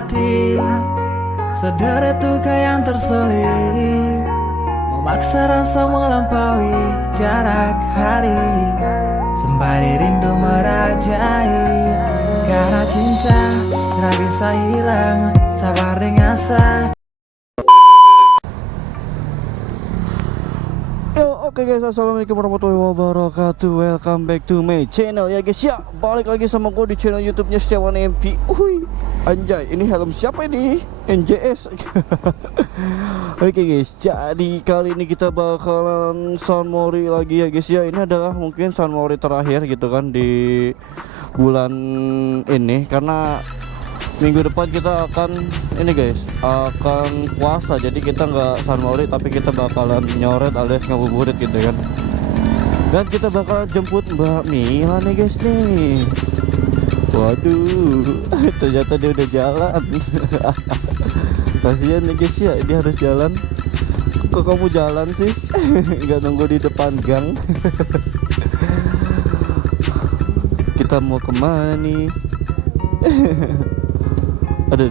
hati, sederet duka yang terselip, memaksa rasa melampaui jarak hari, sembari rindu merajai. Karena cinta tak bisa hilang, sabar dengan asa. Oke guys, assalamualaikum warahmatullahi wabarakatuh. Welcome back to my channel ya guys. Ya, balik lagi sama gue di channel YouTube-nya Setiawan MP. Anjay, ini helm siapa ini? NJS. Oke guys, jadi kali ini kita bakalan San Mori lagi ya guys ya. Ini adalah mungkin San Mori terakhir gitu kan di bulan ini, karena minggu depan kita akan ini guys, akan puasa. Jadi kita nggak San Mori, tapi kita bakalan nyoret alias ngabuburit gitu kan. Dan kita bakal jemput Mbak Mila nih guys nih. Waduh, ternyata dia udah jalan. Kasihan nih guys ya, dia harus jalan. Kok kamu jalan sih? Nggak nunggu di depan gang. Kita mau kemana nih? Aduh.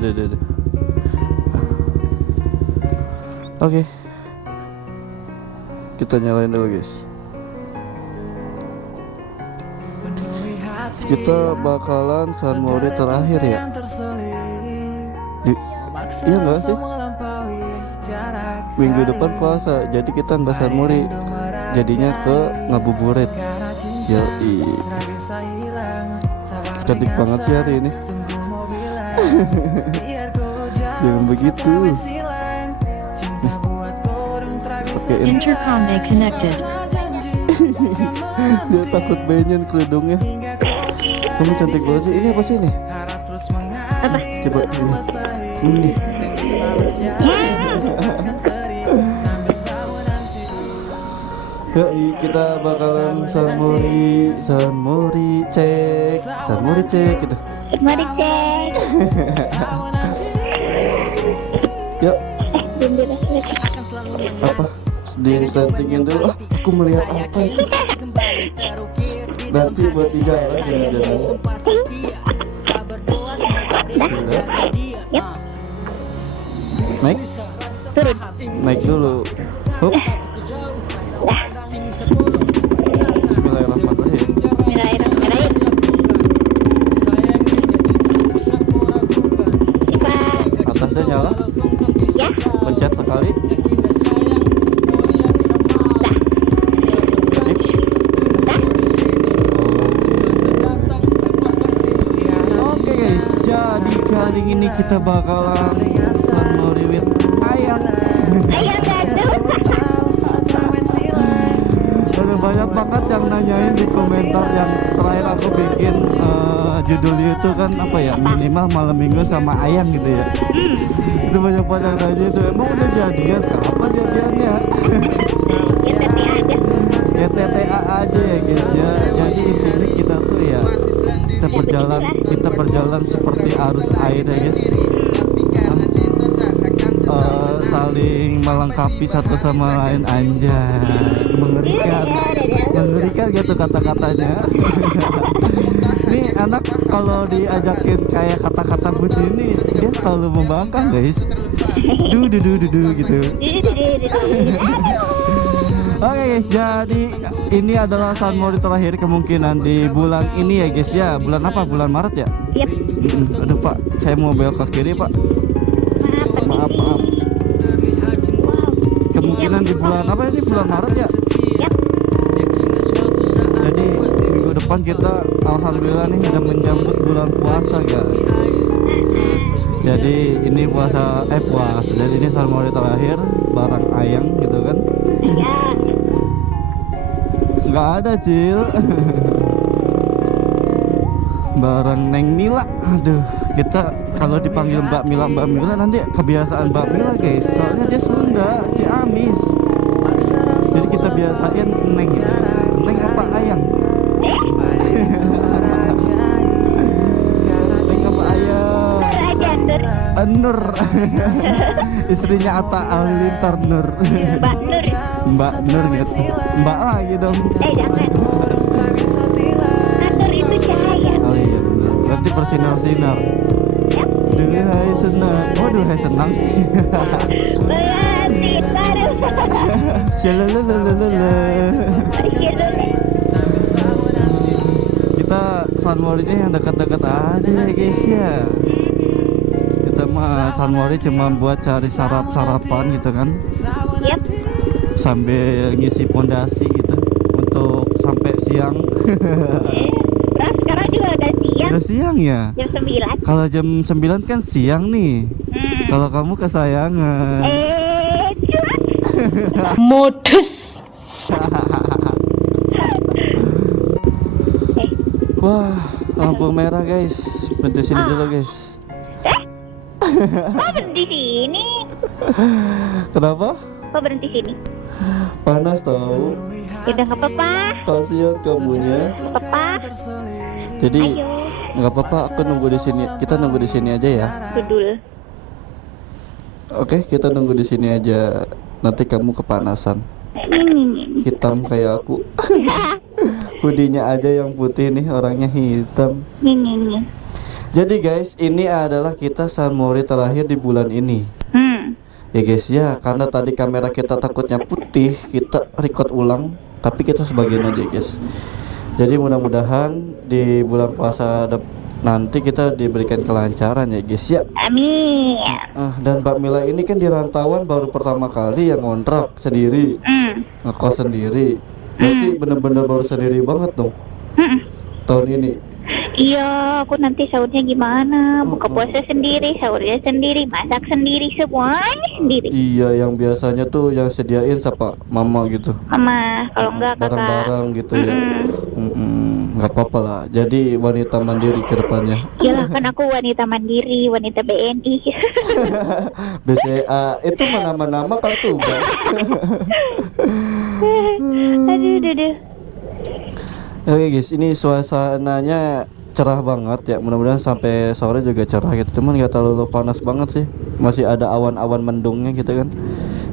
Oke. Kita nyalain dulu guys. Kita bakalan San Mori terakhir ya. Iya nggak sih? Minggu depan puasa, jadi kita nggak San Mori, jadinya ke ngabuburit. Yoi. Cantik banget sih hari ini. Jangan begitu. Oke, Intercom may connected. dia takut benyen kerudungnya. Kamu cantik banget sih. Ini apa sih ini? Apa? Coba ini. Yoi, kita bakalan San Mori cek gitu. Mari cek. Yuk, Belum beres. apa? Di settingin dulu. Aku melihat apa itu? Nanti buat di jalan jalan. Yap. Naik? Turun. Naik dulu. Hup. Bismillahirrahmanirrahim. Bismillahirrahmanirrahim. Cepat. Atasnya nyala. Ya. Pencet sekali. Oke guys, jadi kali ini kita bakalan San Mori with ayam. Ayam jatuh. Ada banyak banget yang nanyain di komentar yang terakhir aku bikin judulnya itu kan apa ya, minimal malam minggu sama ayam gitu ya. Itu banyak banget yang nanya itu, emang udah jadian? Kapan jadiannya? Ya TTA aja ya guys ya. Jadi intinya kita tuh ya kita berjalan seperti arus air ya guys. Saling melengkapi satu sama lain. Anjay, mengerikan gitu kata-katanya. Nih anak kalau diajakin kayak kata-kata begini dia selalu membangkang guys. Du gitu. Oke, jadi ini adalah San Mori terakhir kemungkinan di bulan ini ya guys ya. Bulan apa? Bulan Maret ya? Yap. Aduh Pak, saya mau belok ke kiri Pak. Maaf. Kemungkinan di bulan apa ini? Bulan Maret ya? Yap. Jadi minggu depan kita alhamdulillah nih udah menyambut bulan puasa guys. Jadi ini puasa. Jadi ini San Mori terakhir barang ayang gitu kan. Ya. Nggak ada Cil. Barang Neng Mila. Aduh, kita kalau dipanggil Mbak Mila nanti kebiasaan Mbak Mila guys. Soalnya dia Sunda, Ciamis. Jadi kita biasain Neng. Neng apa ayang? Neng apa ayang? Nur. Istrinya Atta Halilintar Nur. Mbak Nur. Mbak Nur gitu. Mbak lagi dong. Jangan. Nur itu cahaya. Oh iya benar. Berarti bersinar-sinar. Duhai senang. Oh, duhai senang. Pengantin baru. Shalalalalala. Sambil saudara Kita San Morinya yang dekat-dekat aja ya guys ya. Kita mah San Mori cuma buat cari sarapan gitu kan, Yap. sambil ngisi pondasi gitu untuk sampai siang. Terus sekarang juga udah siang. Udah siang ya. Jam 9. Kalau jam 9 kan siang nih. Kalau kamu kesayangan. Cuak. Modus. Wah, lampu merah guys. Berhenti sini dulu guys. Kok berhenti sini? Kenapa? Kok berhenti sini? Panas tau. Ya udah nggak apa-apa. Kasihan kamunya. Nggak apa-apa. Jadi Ayo. nggak apa-apa. Aku nunggu di sini. Kita nunggu di sini aja ya. Dudul. Oke, kita nunggu di sini aja. Nanti kamu kepanasan. Hitam kayak aku. Hoodie-nya aja yang putih nih, orangnya hitam. Nih. Jadi guys, ini adalah kita San Mori terakhir di bulan ini. Ya guys ya, karena tadi kamera kita takutnya putih, kita record ulang, tapi kita sebagian aja guys. Jadi mudah-mudahan di bulan puasa nanti kita diberikan kelancaran ya guys ya. Amin. Dan Mbak Mila ini kan di rantauan baru pertama kali yang ngontrak sendiri, ngekos sendiri. Berarti bener-bener baru sendiri banget dong tahun ini. Iya, aku nanti sahurnya gimana? Buka puasa sendiri, sahurnya sendiri, masak sendiri, semuanya sendiri. Iya, yang biasanya tuh yang sediain siapa? Mama gitu. Mama, kalau enggak kakak. Bareng-bareng gitu ya. Nggak apa-apa lah. Jadi wanita mandiri ke depannya. Iyalah, kan aku wanita mandiri, wanita BNI. BCA itu nama-nama kartu kan? Aduh. Oke guys, ini suasananya cerah banget ya. Mudah-mudahan sampai sore juga cerah gitu. Cuman nggak terlalu panas banget sih. Masih ada awan-awan mendungnya gitu kan.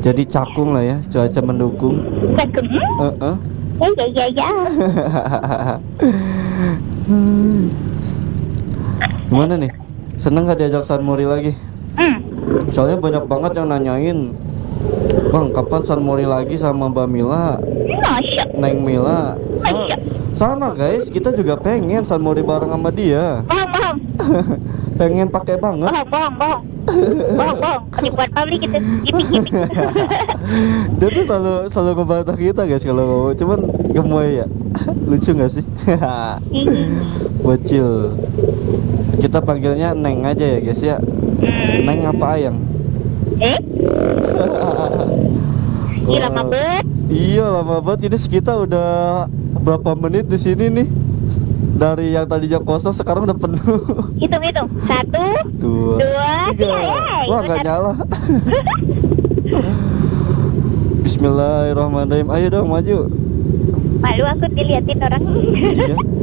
Jadi cakung lah ya, cuaca mendukung. Cakung? Ya. Gimana nih? Seneng gak diajak San Mori lagi? Soalnya banyak banget yang nanyain, Bang, kapan San Mori lagi sama Mbak Mila? Masya. Neng Mila. Masya. Sama guys, kita juga pengen San Mori bareng sama dia. Bohong. Pengen pakai banget. Bohong. Penipuan publik itu. Gimik. Dia tuh selalu ngebantah kita guys kalau mau. Cuman gemoy ya. Lucu gak sih? Bocil. Kita panggilnya Neng aja ya guys ya. Neng apa Ayang? Iya lama banget. Iya lama banget. Ini kita udah berapa menit di sini nih? Dari yang tadinya kosong sekarang udah penuh. Hitung. 1, 2, 3. Wah nggak nyala. Bismillahirrahmanirrahim. Ayo dong maju. Malu aku diliatin orang.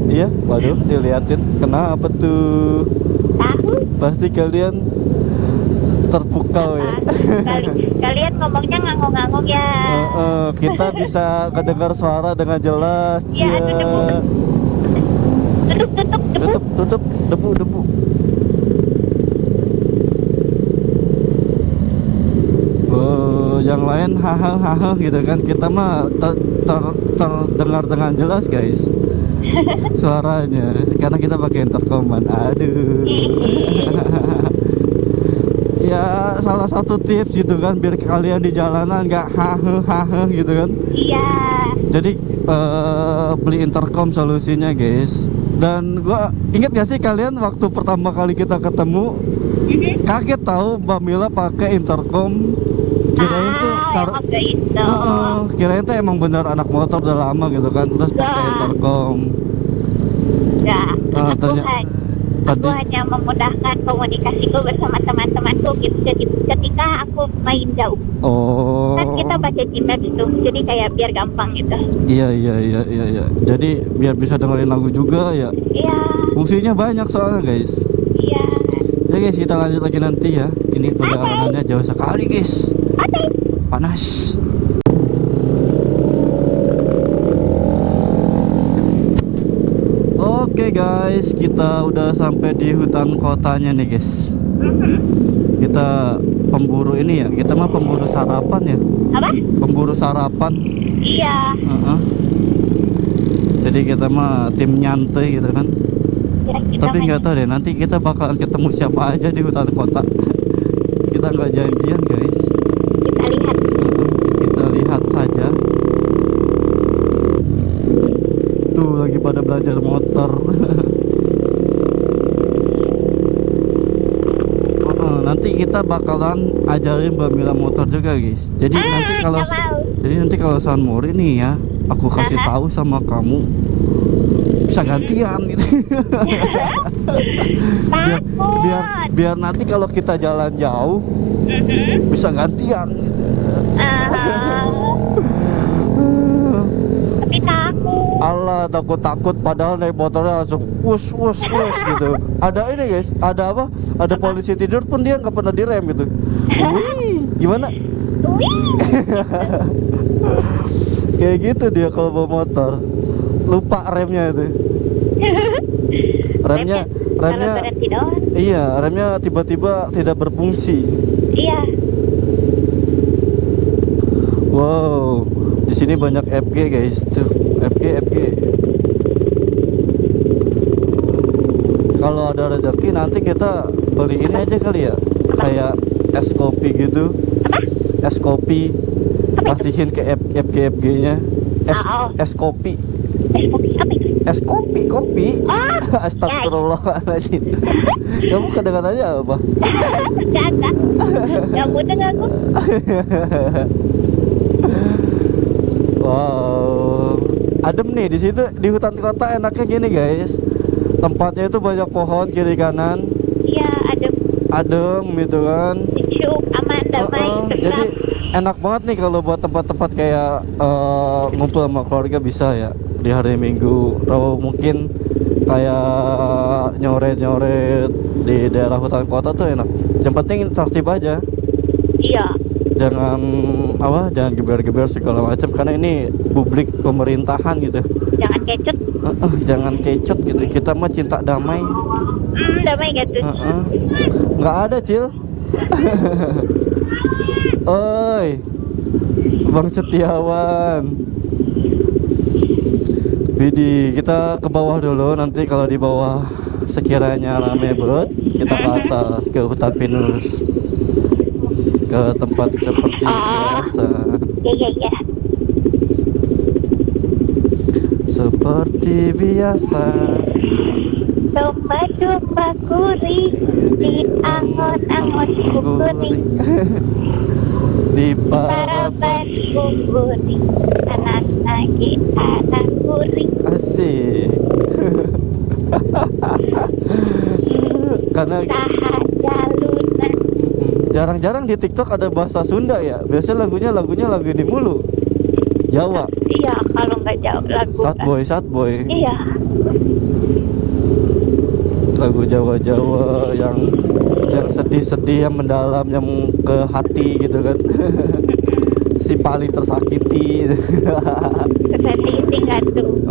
Iya. Waduh diliatin. Kenapa tuh? Tahu. Pasti kalian terpukau ya. Kalian ngomongnya ngangong-ngangong ya. Kita bisa kedengar suara dengan jelas. Ya, Tutup debu. Yang lain haha gitu kan. Kita mah terdengar dengan jelas guys suaranya, karena kita pakai intercoman. Aduh. Ya salah satu tips gitu kan, biar kalian di jalanan nggak haha gitu kan. Iya. Jadi beli intercom solusinya guys. Dan gua inget gak sih kalian waktu pertama kali kita ketemu, kaget tahu Mbak Mila pakai intercom. Kirain tuh kirain tuh emang bener anak motor udah lama gitu kan, terus pakai intercom. Aku hanya memudahkan komunikasiku bersama teman-temanku gitu. Jadi ketika aku main jauh, kan kita baca cinta gitu, jadi kayak biar gampang gitu. Iya. Jadi biar bisa dengerin lagu juga ya. Iya. Fungsinya banyak soalnya guys. Iya. Ya guys, kita lanjut lagi nanti ya. Ini perjalanannya jauh sekali guys. Panas. Oke guys, kita udah sampai di hutan kotanya nih guys. Kita pemburu ini ya, kita mah pemburu sarapan ya. Apa? Pemburu sarapan. Iya. Jadi kita mah tim nyantai gitu kan. Ya, kita Tapi nggak tahu deh, nanti kita bakalan ketemu siapa aja di hutan kota. Kita nggak janjian guys. kita lihat. Kita lihat saja. Tuh lagi pada belajar motor. Nanti kita bakalan ajarin Mbak Mila motor juga guys. Jadi nanti kalau San Mori nih ya, aku kasih tahu sama kamu, bisa gantian gitu. biar nanti kalau kita jalan jauh bisa gantian. Tapi takut. Allah, takut padahal naik motornya langsung wus gitu. Ada ini guys, ada apa? Ada polisi tidur pun dia nggak pernah direm gitu. Wih, gimana? Kayak gitu dia kalau bawa motor, lupa remnya itu. remnya berhenti doang. Iya, remnya tiba-tiba tidak berfungsi. Iya. Wow, di sini banyak FG guys, tuh FG. Kalau ada rezeki nanti kita beli ini aja kali ya, kayak es kopi gitu. Es kopi, kasihin ke FG-nya. Es kopi. Es kopi apa itu? Es kopi. Astagfirullahaladzim. Kamu kadang-kadangnya apa? Gak ada. Gak mudah aku. Wow, adem nih di situ, di hutan kota enaknya gini guys. Tempatnya itu banyak pohon kiri kanan. Iya, Adem gitu kan. sejuk, aman, damai, Jadi tenang. enak banget nih kalau buat tempat-tempat kayak ngumpul sama keluarga bisa ya di hari Minggu, atau mungkin kayak nyoret di daerah hutan kota tuh enak. Yang penting tertib aja. Iya. Jangan geber-geber segala macam, karena ini publik pemerintahan gitu. Jangan kecut. Jangan kecut gitu. Kita mah cinta damai. Damai gitu. Nggak ada Cil. Oi, Bang Setiawan. Widih, kita ke bawah dulu. Nanti kalau di bawah sekiranya rame banget, kita ke atas ke hutan pinus, ke tempat seperti biasa. Iya. Seperti biasa. Domba-domba kuring di angon-angon kuring. Di Para batu kuring, anak lagi anak kuring. Asik. Karena Sahajalunan. jarang-jarang di TikTok ada bahasa Sunda ya. Biasanya lagunya lagu ini mulu. Jawa. Iya, kalau nggak jauh lagu. Sad boy. Iya. Lagu Jawa yang sedih-sedih, yang mendalam, yang ke hati gitu kan. Si paling tersakiti. Tersakiti nggak tuh?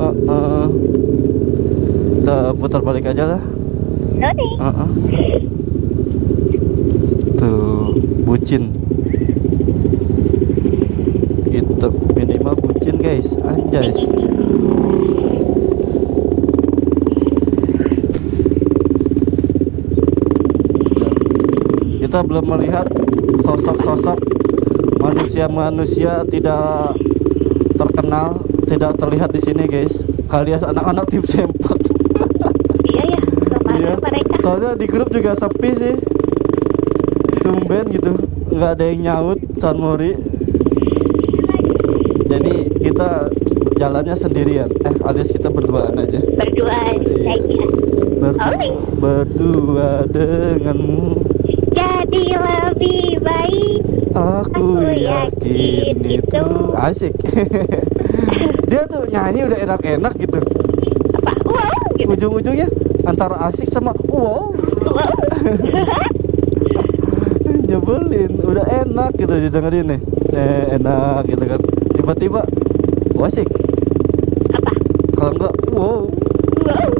Kita putar balik aja lah. Noni. Tuh, bucin. Gitu, minimal bucin guys, anjay. Kita belum melihat sosok-sosok manusia-manusia tidak terkenal, tidak terlihat di sini guys. Kalian anak-anak tim sempak. Iya ya, kemana Iya. mereka? Soalnya di grup juga sepi sih. Tumben gitu, nggak ada yang nyaut San Mori. Jadi kita jalannya sendirian. Alias kita berduaan aja. Berduaan saja. Berdua denganmu. Jadi lebih baik. Aku yakin itu. Asik. Dia tuh nyanyi udah enak-enak gitu. Apa? Wow. Gitu. Ujung-ujungnya antara asik sama wow. Wow. Nyebelin, udah enak gitu didengerin nih. Enak gitu kan. Tiba-tiba asik. Apa? Kalau enggak wow. Wow.